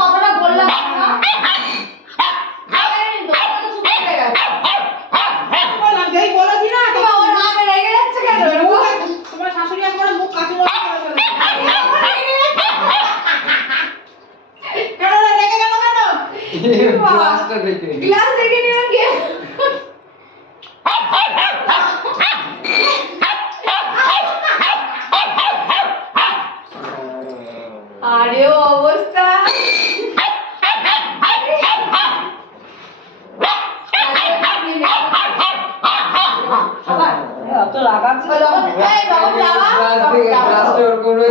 কথাটা বললাম না যেই বলেছি না তোমার নামে রেগে যাচ্ছে কেন তোমার শাশুড়ি একবার মুখ কাচি মতো করে ফেলেছে কেন রেগে গেল কেন ক্লাসটা দেখে ক্লাস দেখে নিলাম কি আরে অবস্থা এত রাগাচ্ছিস এই বাবা ক্লাস থেকে ক্লাসটা ওর কোনো